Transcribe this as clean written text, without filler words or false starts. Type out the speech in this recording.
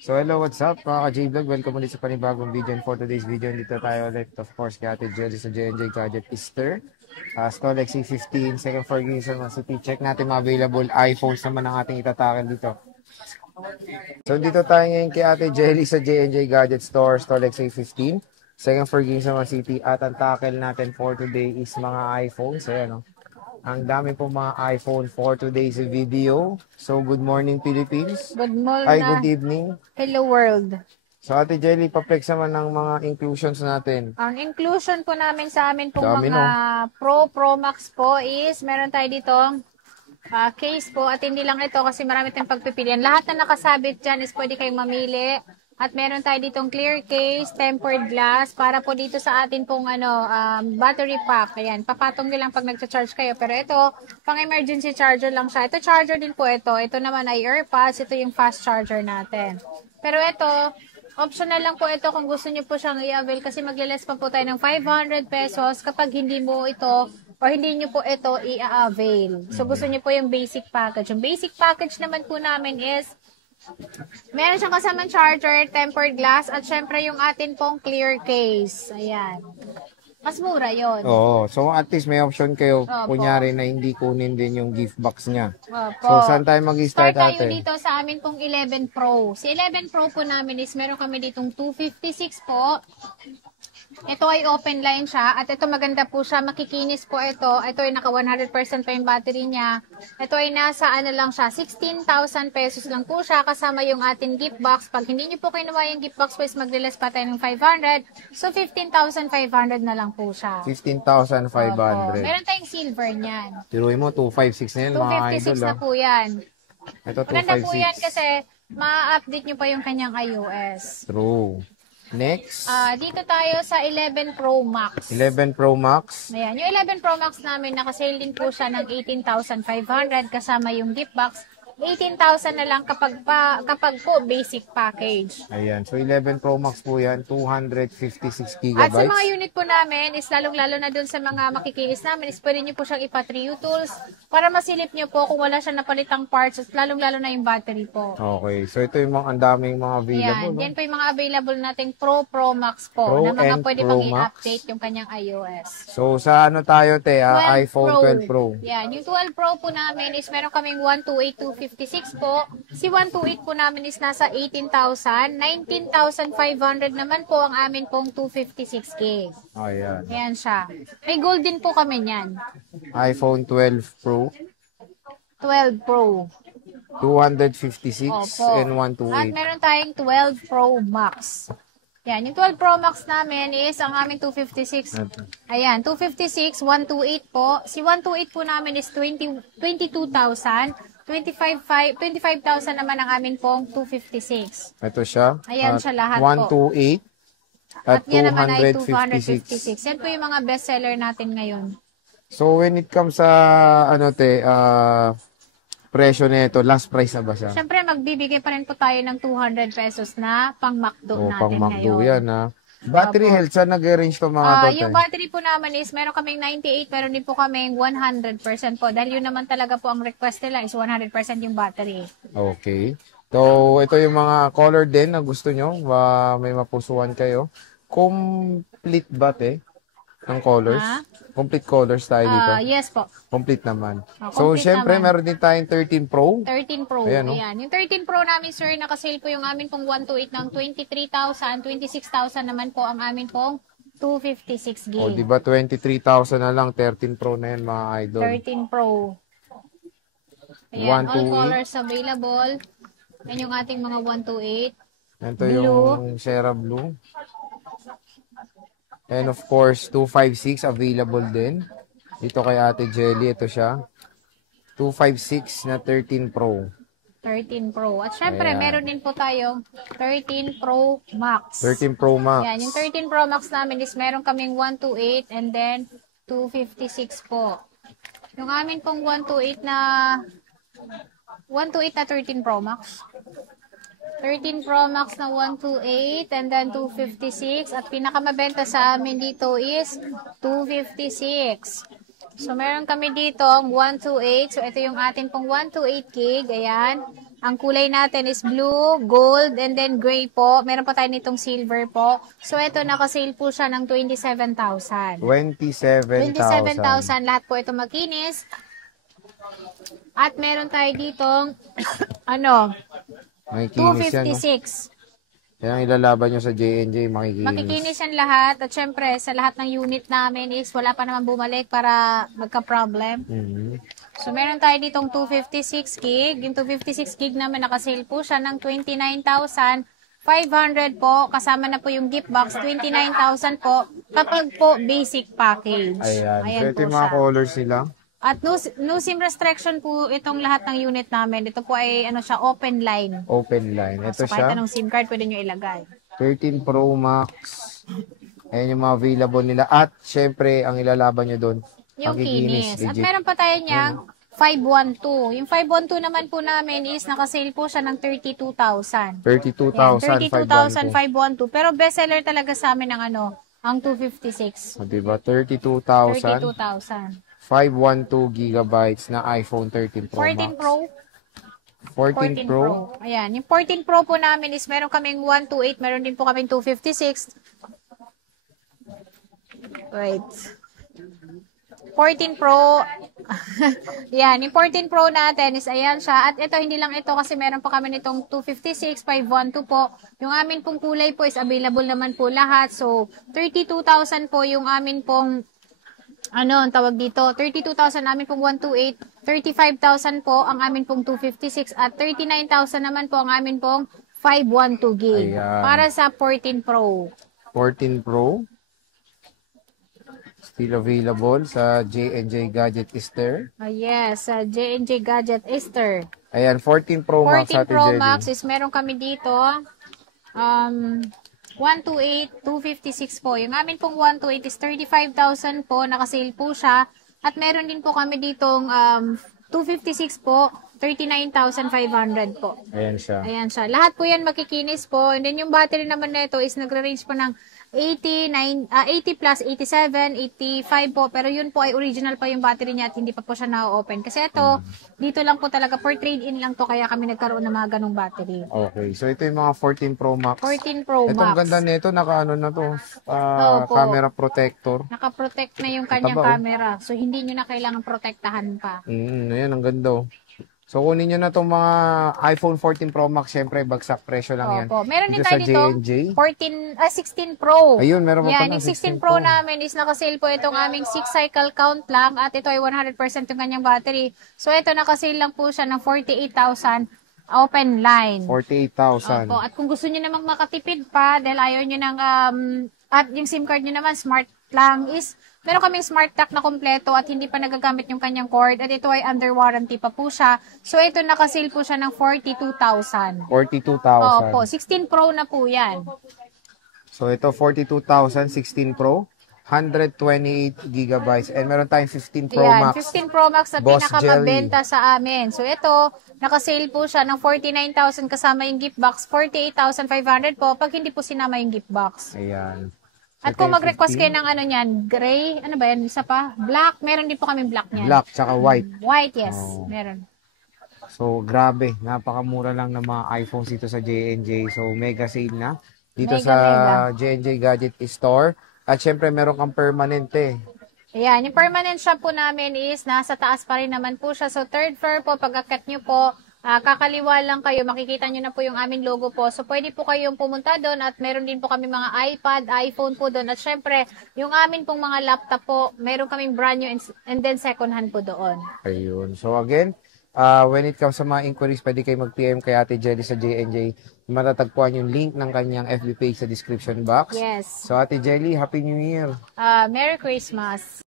So hello, what's up mga ka-J-Vlog? Welcome ulit sa panibagong video, and for today's video, dito tayo ulit of course kay Ate Jelly sa J&J Gadget Easter. Stolex C15, second floor Ginza City. Check natin mga available iPhones naman ang ating itatakin dito. So dito tayo ngayon kay Ate Jelly sa J&J Gadget Store, Stolex C15, second floor Ginza City. At ang tackle natin for today is mga iPhones. Ayan, ang dami po mga iPhone for today's video. So, good morning Philippines. Good morning. Good evening. Hello world. So, Ate Jelly, pa-flex naman ng mga inclusions natin. Ang inclusion po namin sa amin pong Dami, mga Pro Max po is meron tayo dito case po at hindi lang ito kasi marami tayong pagpipilian. Lahat na nakasabit dyan is pwede kayong mamili. At meron tayo ditong clear case, tempered glass, para po dito sa atin pong battery pack. Ayan, papatong nyo lang pag nagcha-charge kayo. Pero ito, pang emergency charger lang siya. Ito charger din po ito. Ito naman ay AirPods. Ito yung fast charger natin. Pero ito, optional lang po ito kung gusto nyo po siyang i-avail kasi magle-less pa po tayo ng 500 pesos kapag hindi mo ito o hindi nyo po ito i-avail. So, gusto nyo po yung basic package. Yung basic package naman po namin is meron siyang kasamang charger, tempered glass, at syempre yung atin pong clear case. Ayan. Mas mura yon. Oo. So, at least may option kayo. Opo. Kunyari na hindi kunin din yung gift box niya. Opo. So, saan tayo mag-start Start tayo ate? dito sa amin pong 11 Pro. Si 11 Pro po namin is meron kami ditong 256 po. Ito ay open line siya at ito maganda po siya, makikinis po ito. Ito ay naka 100% pa yung battery niya. Ito ay nasa lang siya, 16,000 pesos lang po siya kasama yung ating gift box. Pag hindi niyo po kinuha yung gift box, pues magle-less pa tayo ng 500. So 15,500 na lang po siya. 15,500. Meron tayong silver niyan. Tiruin mo, 256 na yan mga idol. 256 na po yan. Ito, Maganda po yan 256. kasi ma-update niyo pa yung kanyang iOS. True. Next. Dito tayo sa 11 Pro Max. 11 Pro Max. Ayan, yung 11 Pro Max namin, nakasale din po siya ng 18,500 kasama yung gift box. 18,000 na lang kapag po basic package. Ayan. So, 11 Pro Max po yan. 256 gigabytes. At sa mga unit po namin, is lalong-lalo na dun sa mga makikinis namin, is pwede nyo po siyang ipa-3U tools para masilip nyo po kung wala siya napalitang parts at lalong-lalo na yung battery po. Okay. So, ito yung mga ang daming mga available. Yan po yung mga available nating Pro Max po Pro na mga and pwede Pro pang Max. i-update yung kanyang iOS. So, sa ano tayo, te? 12 iPhone 12 Pro. Yan, yung 12 Pro po namin is meron kaming 128, 256 po. Si 128 po namin is nasa 18,000. 19,500 naman po ang amin pong 256K. Ayan. Ayan siya. May gold din po kami niyan. iPhone 12 Pro. 12 Pro. 256 Opo. and At 128. meron tayong 12 Pro Max. Yan, yung 12 Pro Max namin is ang aming 256. Ayan, 256, 128 po. Si 128 po namin is 22,000. 25,000 naman ang amin pong 256. Ito siya. Ayan siya lahat 128 at yan naman ay 256. 256. Yan po yung mga bestseller natin ngayon. So, when it comes sa, presyo nito, last price na ba siya? Siyempre, magbibigay pa rin po tayo ng 200 pesos na pang McDo natin pang McDo ngayon. yan, ha? Battery health, saan nag-arrange to mga Yung battery po naman is, meron kaming 98, meron din po kaming 100% po. Dahil yun naman talaga po ang request nila is 100% yung battery. Okay. So, ito yung mga color din na gusto nyo. May mapusuan kayo. Complete ba, te? Ng colors? Complete colors tayo dito. Yes po. Complete naman. Complete syempre, naman. meron din tayong 13 Pro. 13 Pro. Ayan, Ayan. Yung 13 Pro namin, sir, nakasale po yung amin pong 128 ng 23,000. 26,000 naman po ang amin pong 256 gig. O, di ba 23,000 na lang, 13 Pro na yan, mga idol. 13 Pro. Ayan, all 128. colors available. Yan yung ating mga 128. Ito yung Sierra Blue. And of course, 256 available din. Dito kay Ate Jelly, ito siya. 256 na 13 Pro. 13 Pro. At syempre, Ayan. meron din po tayo 13 Pro Max. 13 Pro Max. Yan, yung 13 Pro Max namin is meron kaming 128 and then 256 po. Yung amin pong 128 na 13 Pro Max. 13 Pro Max na 128 and then 256 at pinakamabenta sa amin dito is 256. So meron kami dito ang 128. So ito yung atin pong 128 gig. Ayan. Ang kulay natin is blue, gold, and then gray po. Meron pa tayo nitong silver po. So, ito naka-sale po siya ng 27,000. 27,000. 27,000. Lahat po ito makinis. At meron tayo ditong, May kinis yan, no? 256. Yan ang ilalaban nyo sa J&J, makikinis. Makikinis yan lahat. At syempre, sa lahat ng unit namin is wala pa naman bumalik para magka-problem. So, meron tayo ditong 256 gig. Yung 256 gig naman nakasale po siya ng 29,500 po. Kasama na po yung gift box, 29,000 po. Kapag po basic package. Ayan. So, ito po yung mga siya. colors nila. At no SIM restriction po itong lahat ng unit namin. Ito po ay open line. Open line. Ito So, kahit siya. anong SIM card pwede nyo ilagay. 13 Pro Max. Ayan yung mga available nila. At, syempre, ang ilalaban nyo doon, Yung kinis. At legit. meron pa tayo niyang 512. Yung 512 naman po namin is nakasale po siya ng 32,000. 32,000. 32,000 512. Pero bestseller talaga sa amin ang ang 256. O, diba? 32,000. 32,000. 512 gigabytes na iPhone 13 Pro 14 Max. Pro. 14 Pro. Ayan. Yung 14 Pro po namin is meron kaming 128, meron din po kaming 256. Wait. 14 Pro. Yan. Yung 14 Pro natin is ayan siya. At ito, hindi lang ito kasi meron pa kami nitong 256, 512 po. Yung amin pong kulay po is available naman po lahat. So, 32,000 po yung amin pong ang tawag dito, 32,000 amin pong 128, 35,000 po ang amin pong 256 at 39,000 naman po ang amin pong 512 gig. Ayan. Para sa 14 Pro. 14 Pro. Still available sa J&J Gadget Easter. Yes, J&J Gadget Easter. Ayan, 14 Pro Max 14 Ate Pro Jelly. Max is meron kami dito 128, 256 po. Yung amin pong 128 is 35,000 po. Nakasale po siya. At meron din po kami ditong 256 po. 39,500 po. Ayan siya. Ayan siya. Lahat po yan makikinis po. And then yung battery naman na ito is nagre-range po ng 80 plus, 87, 85 po. Pero yun po ay original pa yung battery niya at hindi pa po siya na-open. Kasi ito, dito lang po talaga for trade-in lang to kaya kami nagkaroon ng mga ganong battery. Okay. So, ito yung mga 14 Pro Max. 14 Pro Max. Itong ganda nito, naka na to, Opo. camera protector. Naka-protect na yung kanyang Taba, oh. camera. So, hindi nyo na kailangan protektahan pa. Ayan, ang ganda. Oh. So, kunin nyo na itong mga iPhone 14 Pro Max. Siyempre, bagsak presyo lang yan. Opo. Meron din Dito tayo sa dito, J&J. 16 Pro. Ayun, meron pa Yan, pala yung 16 Pro namin is nakasale po itong aming 6 cycle count lang at ito ay 100% yung kanyang battery. So, ito nakasale lang po siya ng 48,000 open line. 48,000. Opo. At kung gusto nyo namang makatipid pa, dahil ayaw nyo ng, at yung SIM card nyo naman, smart lang is, meron kaming smart tag na kompleto at hindi pa nagagamit yung kanyang cord. At ito ay under warranty pa po siya. So, ito nakasale po siya ng 42,000. 42,000. Opo. 16 Pro na po yan. So, ito 42,000, 16 Pro. 128 gigabytes. And meron tayong 15 Pro Ayan, Max. 15 Pro Max na Boss pinakamabenta sa amin. So, ito, nakasale po siya ng 49,000 kasama yung gift box. 48,500 po pag hindi po sinama yung gift box. Ayan. At kung mag-request kayo ng niyan, gray, ano ba yan, isa pa? Black, meron din po kami black niyan. Black, tsaka white. White, yes, Oh. meron. So, grabe. Napakamura lang ng mga iPhones dito sa J&J. So, mega sale na. Dito Mega, sa mega. J&J Gadget Store. At syempre, meron kang permanente. Ayan, yung permanent shop po namin is nasa taas pa rin naman po siya. So, third floor po, pag-akyat nyo po, kakaliwa lang kayo, makikita nyo na po yung aming logo po. So, pwede po kayong pumunta doon at meron din po kami mga iPad, iPhone po doon. At syempre, yung amin pong mga laptop po, meron kaming brand new and then second hand po doon. Ayun. So, again, when it comes sa mga inquiries, pwede kayo mag-PM kay Ate Jelly sa J&J. Matatagpuan yung link ng kanyang FB page sa description box. Yes. So, Ate Jelly, Happy New Year! Merry Christmas!